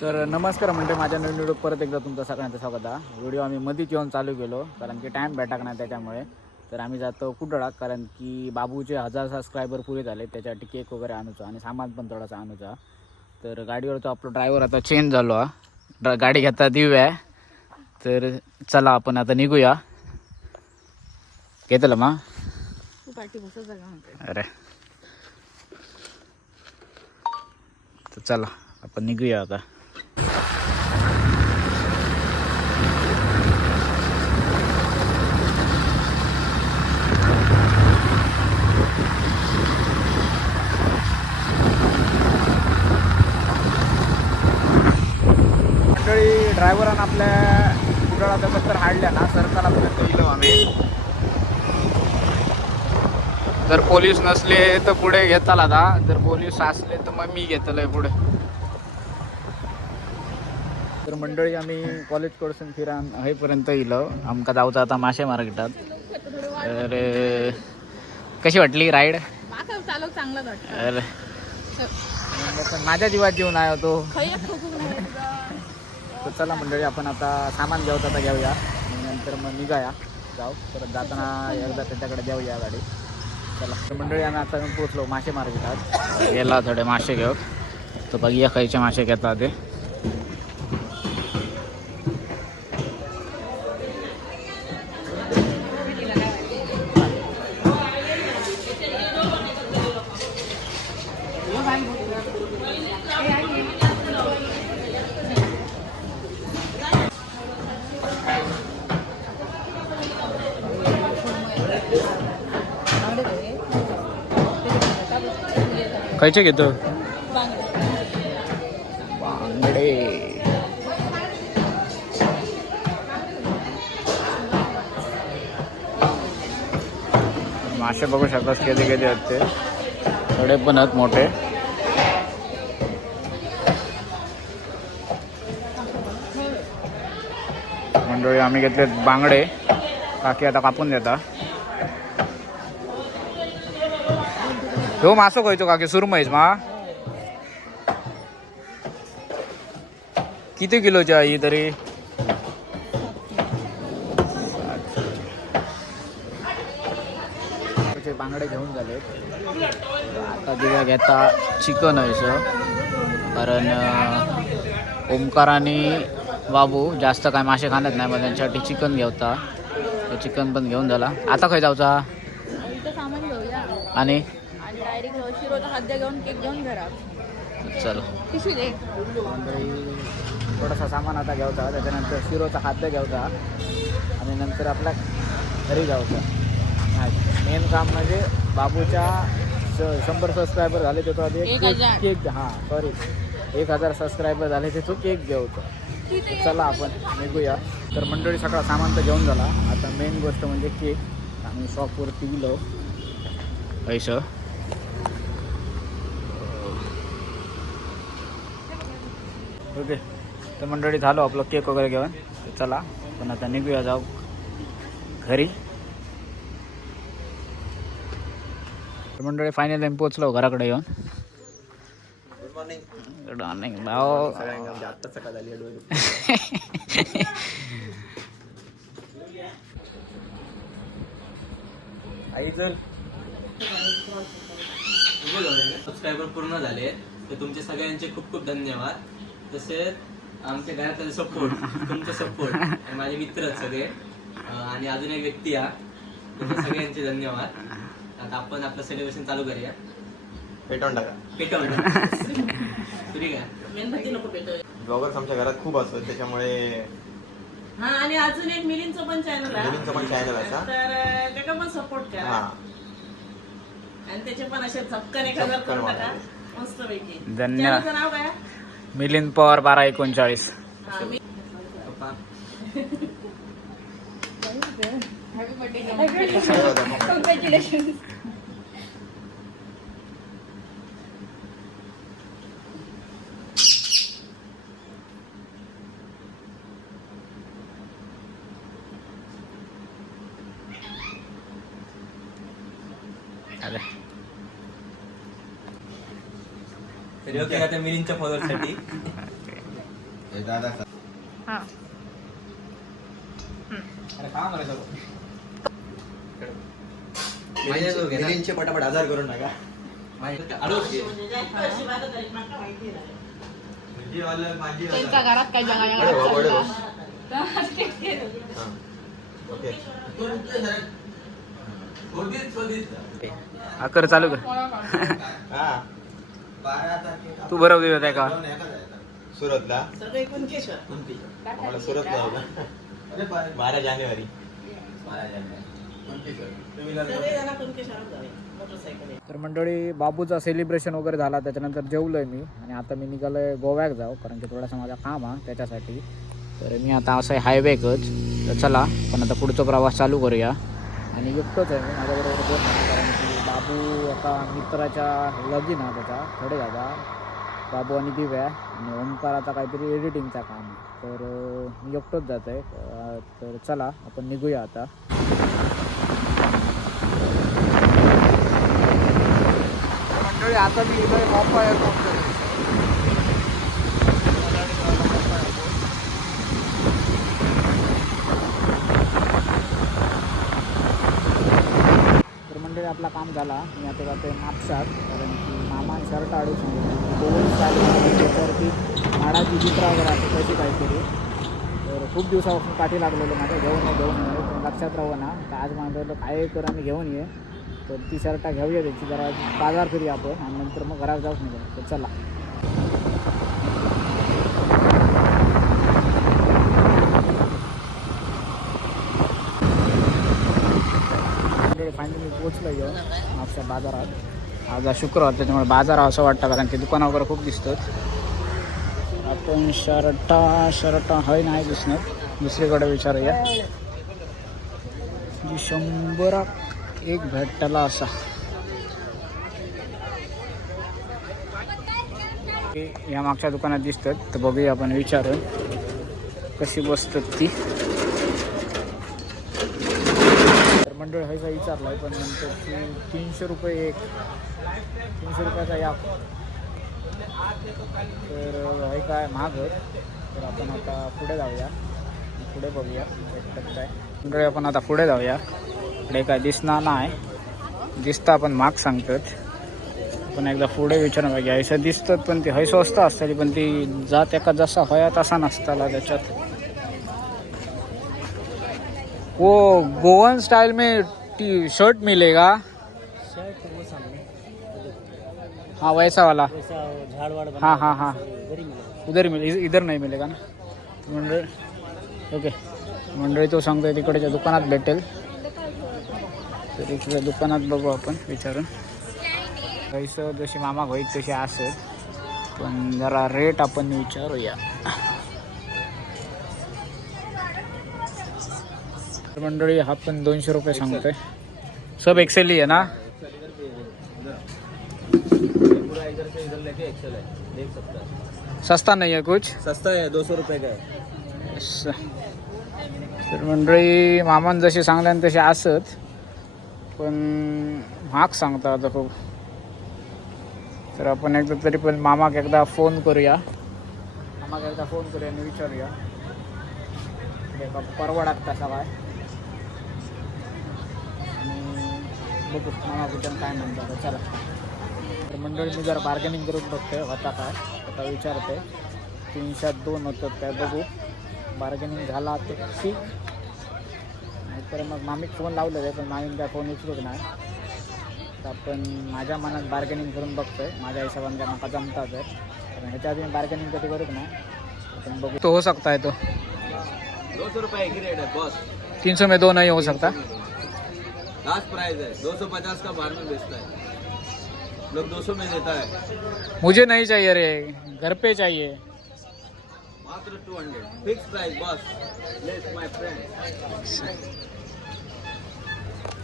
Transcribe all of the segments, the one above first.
तर नमस्कार म्हणजे माझ्या नवीन व्हिडिओ परत एकदा तुमचं सगळ्यांचं स्वागत आहे. व्हिडिओ आम्ही मध्येच येऊन चालू केलो कारण की टाईम भेटक नाही त्याच्यामुळे. तर आम्ही जातो कुठळा कारण की बाबूचे 1000 सबस्क्रायबर पुरे झाले, त्याच्यासाठी केक वगैरे आणूचा आणि सामान पण थोडासा आणूचा. तर गाडीवरचा आपला ड्रायव्हर आता चेंज झालो हा, गाडी घेता दिव्या. तर चला आपण आता निघूया. घेतलं मा अरे तर चला आपण निघूया आता. मंडळी ड्रायव्हरानं आपल्या कुडाळा तर हाडल्या ना सरकारपर्यंत गेलो आम्ही. जर पोलीस नसले तर पुढे घेताला आता, जर पोलीस असले तर मग मी घेतलंय पुढे. तर मंडळी आम्ही कॉलेज कडसून फिरान हेपर्यंत येलो. आमका जाऊचं आता मासे मार्केटात. तर कशी वाटली राईड? चालक चांगला अरे पण माझ्या जीवात जीवन आहे होतो. तर चला मंडळी आपण आता सामान घेऊत आता घेऊया आणि नंतर मग निघाया जाऊ. परत जाताना एकदा त्याच्याकडे देऊया गाडी. चला तर मंडळी आम्ही आता पोचलो मासे मार्केटात. गेला थोडे मासे घेऊ तर बघूया खायचे मासे घेतात ते. खायचे घेतो बांगडे. मासे बघू शकतात किती किती आहेत ते. थोडे पण आहेत मोठे. मंडळी आम्ही घेतले बांगडे. काकी आता कापून देता. हो मासो खायचो काकी सुरमईच मा किती किलोची आहे तरी? बांगडे घेऊन झाले. आता दिव्या घेता चिकन आहे कारण ओमकार आणि बाबू जास्त काय मासे खाण्यात नाही, मग त्यांच्यासाठी चिकन घेवता. ते चिकन पण घेऊन झाला. आता खाय जाऊचा सामान घेऊया आणि डायरेक्ट शिरोचा खाद्य घेऊन केक घेऊन घरा. चल पिशवी दे. थोडासा सामान आता घ्यायचा, त्याच्यानंतर शिरोचा खाद्य घ्यायचा आणि नंतर आपल्या घरी जायचं. मेन काम म्हणजे बाबूच्या 100 सबस्क्रायबर झाले ते तो आधी केक हां सॉरी 1000 सबस्क्रायबर झाले ते तो केक घ्यायचा. चला आपण निघूया. तर मंडळी सगळा सामान तर घेऊन झाला. आता मेन गोष्ट म्हणजे केक. आम्ही शॉपवरती गेलो पैसे. ओके तर मंडळी झालो आपलं केक वगैरे घेऊन. चला पण आता निघूया जाऊ घरी. तर मंडळी फायनली आम्ही पोचलो घराकडे येऊन. Good morning. गुड मॉर्निंग भाऊ. आत्ताच सकाळ झाली. आई चल. सबस्क्रायबर पूर्ण झाले तर तुमचे सगळ्यांचे खूप खूप धन्यवाद. तसेच आमच्या घरातले सपोर्ट, तुमचा सपोर्ट आणि माझे मित्र सगळे आणि अजून एक व्यक्ती आहे, सगळ्यांचे धन्यवाद. आता आपण आपलं सेलिब्रेशन चालू करूया. पेटवून टाका. ठीक आहे. मेणबत्ती नको पेटव. ब्लॉगर्स आमच्या घरात खूप असतात त्याच्यामुळे. हा आणि अजून एक मिलिंदचं पण चॅनल आहे. मिलिंदचं पण चॅनल असा तर त्याला पण सपोर्ट करा. हा आणि त्याचे पण असे झपकन 1000 करून टाका मस्त पैकी. धन्यवाद. चॅनलचं नाव काय? मिलिंद पवार 1239. हा, मी पप्पा कॉंग्रॅच्युलेशन. अरे तरी ओके आता मिलिंदच्या फॉलोअरसाठी हा अरे काम करायचं मिलिंदचे पटापट 1000 करून टाका. त्यांच्या घरात काय ओके. आकर चालू कर हा. तू बरोबर देत आहे का सुरतला सगळे कुणकेश्वर आम्हाला सुरतला आहे का 12 जानेवारी. सगळे जण कुणकेश्वरात जावे मोटरसायकल. तर मंडळी बाबूचा सेलिब्रेशन वगैरे झाला, त्याच्यानंतर जेवलोय मी आणि आता मी निघालोय गोव्यात जाऊ, कारण की थोडासा माझा काम आहे त्याच्यासाठी. तर मी आता असं आहे हायवेकच, तर चला पण आता पुढचा प्रवास चालू करूया. आणि एकटोच आहे मी, माझ्याबरोबर कोण नाही, कारण की बाबू आता मित्राच्या लगीन आहे त्याचा थोडे दादा बाबू आणि दिव्या आणि ओंकाराचा काहीतरी एडिटिंगचा काम आहे. तर मी एकटोच जात आहे. तर चला आपण निघूया आता. मंडळी आता मी इथे मोपा एअरपोर्ट तर मंडळी आपला काम झाला. मी आता जातोय मापसात, कारण की मामा शर्ट आडू त्याच्यावरती माडाची चित्र वगैरे असते त्याची काहीतरी. तर खूप दिवसापासून पाठी लागलेलो माझ्या घेऊन ये पण लक्षात राहू ना, तर आज माझं काय कर आणि घेऊन ये. तर ती शर्ट घेऊया त्याची, जरा बाजार फिरूया आपण आणि नंतर मग घरात जाऊच निघू. तर चला. फायनली पोचलो घेऊन मागच्या बाजारात. आज शुक्रवार त्याच्यामुळे बाजार असं वाटतं, कारण की दुकानं वगैरे खूप दिसतात. आपण शर्ट हय नाही दिसणार, दुसरीकडे विचारूया. जी 100 एक भेटला असा. या मागच्या दुकानात दिसतात, तर बघूया आपण विचारून कशी बसतात ती. तर मंडळ ह्याचा विचारलाय, पण नंतर की 300 रुपये एक, 300 रुपयाचा या. तर हे काय महाग. तर आपण आता पुढे जाऊया, पुढे बघूया भेटतात काय. मंडळी आपण आता पुढे जाऊया. पुढे काय दिसणार नाही, दिसतं आपण महाग सांगतात. पण एकदा पुढे विचारून बघूया. असं दिसतात पण ती हय स्वस्त असतली, पण ती जात एका जसा होया तसा नसताला त्याच्यात. वो गोवन स्टाइल में टी शर्ट मिलेगा? शर्ट वो सामने हाँ वैसा वाला. वैसा झाड़ वाड़ बना हाँ हाँ हाँ उधर ही मिला. उधर मिले, इधर नाही मिलेगा ना. मंडळ ओके. मंडळी तो सांगतोय तिकडच्या दुकानात भेटेल, तर इकडे दुकानात बघू आपण विचारून. पैसे जशी मामा होईल तसे असत, पण जरा रेट आपण विचारूया. मंडळी हा पण 200 रुपये सांगतोय. सब एक्सेल ही है ना? सस्ता नहीं है कुछ? सस्ता है 200 रुपये का है. असं. तर मंडळी मामान जसे सांगल्यान तसे असत, पण महाग सांगता आता खूप. तर आपण एकदा तरी पण मामाक एकदा फोन करूया आणि विचारूया परवडात कसा काय. आणि बघू मामा कुठं काय म्हणतात. चला. तर मंडळी मी जरा बार्गेनिंग करून बघतोय होता काय, आता विचारते. 302 होतात काय बघू. बार्गेनिंग झाला तर ठीक, नाहीतर मग मामीक फोन लावलं आहे, पण मामीन काय फोन उचलत नाही. तर आपण माझ्या मनात बार्गेनिंग करून बघतोय, माझ्या हिशोबाने काय मला जमता. तर कारण ह्याच्या आधी मी बार्गेनिंग कधी करूच नाही, आपण बघू. तो हो सकता है तो 200 रुपये की रेट है बॉस. 300 में 2 नहीं हो सकता. लास्ट प्राइस है 250 का बाहर में बेचता है, लोग 200 में देता है. मुझे नहीं चाहिए रे, घर पे चाहिए. मात्र 200 फिक्स प्राइस बॉस. लेस माय फ्रेंड.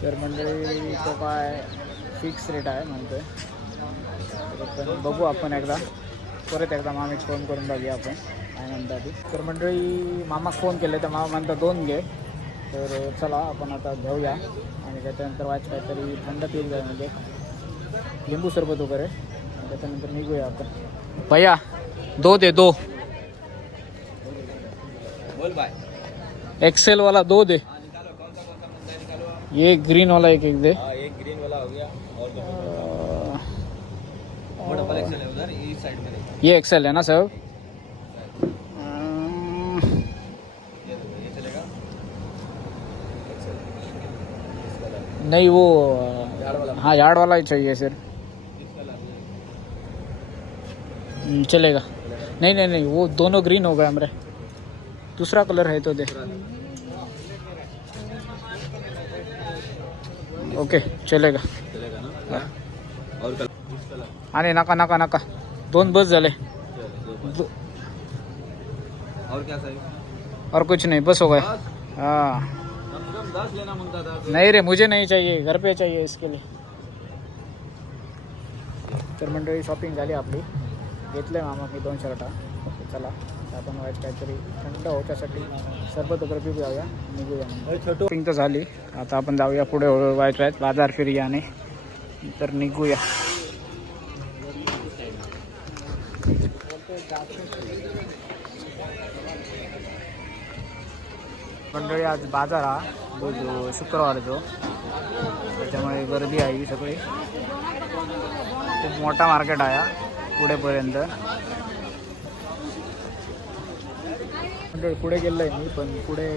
तर मंडळी तो काय फिक्स रेट आहे म्हणतोय. तर बघू आपण परत एकदा मामीक फोन करून बघूया आपण काय म्हणता ती. तर मंडळी मामाक फोन केले, तर मामा म्हणता 2 घे. तर चला आपण आता घेऊया आणि त्याच्यानंतर वाच काहीतरी थंड पिऊन जाईल, म्हणजे लिंबू सरबत वगैरे. त्याच्यानंतर निघूया आपण. भैया 2 दे 2. एक्सेल वाला 2 दे। ये ग्रीन वाला एक दे। एक ग्रीन वाला हो गया और डबल एक्सेल है उधर इस साइड में। ये एक्सेल है ना सब? ये चलेगा। नहीं वो हाँ यार्ड वाला ही चाहिए सर। चलेगा। नहीं नहीं नहीं वो दोनों ग्रीन हो गए हमारे। दूसरा कलर है तो दे। ओके चलेगा। चलेगा ना। और कलर आणि नका नका नका 2 बस झाले। और क्या चाहिए? और कुछ नहीं बस हो गए। हाँ कम से कम 10 लेना मांगता था। नहीं रे मुझे नहीं चाहिए घर पे चाहिए इसके लिए। तर मंडळी शॉपिंग झाली आपली। घेतलं आहे मामा मी 2 शर्टा। चला आता आपण वाईट काहीतरी थंड होण्यासाठी सरबत वगैरे पिऊ जाऊया निघूया। शॉपिंग तर झाली आता आपण जाऊया पुढे वाईट राहत बाजार फिरूया आणि तर निघूया। मंडळी आज बाजार हा जो शुक्रवार जो त्याच्यामुळे गर्दी आहे ही सगळी। खूप मोठा मार्केट आहे हा पुढेपर्यंत। म्हणजे पुढे गेलो आहे मी पण पुढे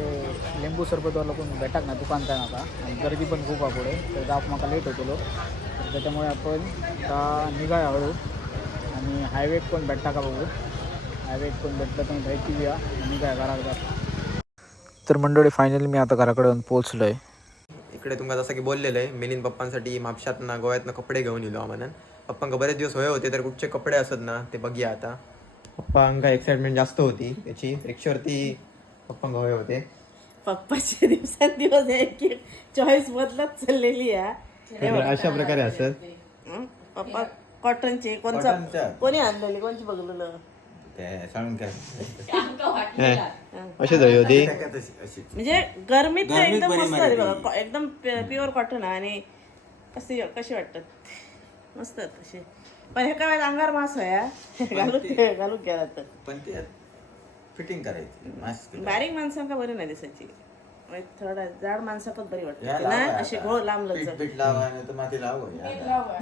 लिंबू सरबतवाला पण भेटाक ना दुकान काय आता आणि गर्दी पण खूप आहे पुढे तर जाप मला लेट होतो तर त्याच्यामुळे आपण आता निघाय हळू आणि हायवे पण भेटता का बघू। हायवे पण भेटलं तर माहिती घ्या आणि काय घरात। तर मंडळी फायनली मी आता घराकडे पोहोचलो आहे। इकडे तुम्हाला जसं की बोललेलं आहे मिलिंद पप्पांसाठी म्हापशातनं गोव्यातनं कपडे घेऊन येलो आम्हाला। पप्पांका बरेच दिवस होय होते तर कुठचे कपडे असत ना ते बघूया आता। पप्पांका एक्साइटमेंट जास्त होती त्याची रिक्षावरती पप्पांका होय होते। पप्पाचे दिवसेंदिवस एक चॉईस बदलत चाललेली आहे। अशा प्रकारे असत पप्पा कॉटनचे कोणचा कॉटनच्या. कोणी आणलेली कोणची बघलेलं ते सांगून काय असे जाई होती म्हणजे गरमीत तर एकदम मस्त आहे बघा एकदम प्युअर कॉटन आहे आणि कशी वाटतात मस्त आहेत तसे पण हे काय अंगार मास आहे घालून गेला तर पण ते फिटिंग करायची मास्क बारीक माणसांका बरी नाही दिसायची थोडा जाड माणसाकच बरी वाटते ना असे घोळ लांब लचक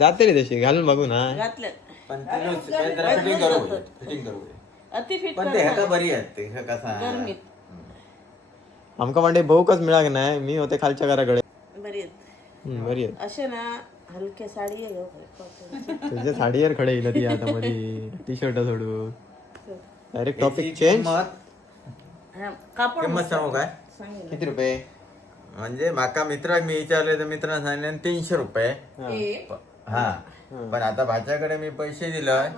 जाते रे तशी घालून बघू ना घातले पण फिटिंग करू फिटिंग करू अति फिट पण ते ह्याचा बरी आहेत ते कसा गरमीत आमका म्हणजे बहुकच मिळाक नाही मी होते खालच्या घराकडे बरी आहेत बरी आहेत असे ना हलके साडी आहे cotton. तुझ्या साडीवर खडे येईल ती आता मध्ये टी शर्ट सोडू डायरेक्ट टॉपिक चेंज हा, कापड किंमत मस्त सांगू काय सांगेल. किती रुपये म्हणजे माका मित्राक मी विचारले तर मित्रांनी सांगितले 300 रुपये हा पण आता भाच्याकडे मी पैसे दिलंय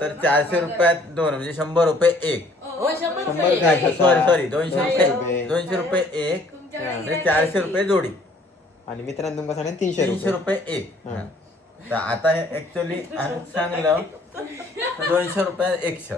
तर 400 रुपयात 2 म्हणजे 100 रुपये एक हो, 100 रुपये. सॉरी 200 रुपये एक म्हणजे 400 रुपये जोडी आणि मित्रांनी तुमका सांगेल 300 300 रुपये एक तर आता ऍक्च्युअली सांगलं 200 रुपयात एक शर्ट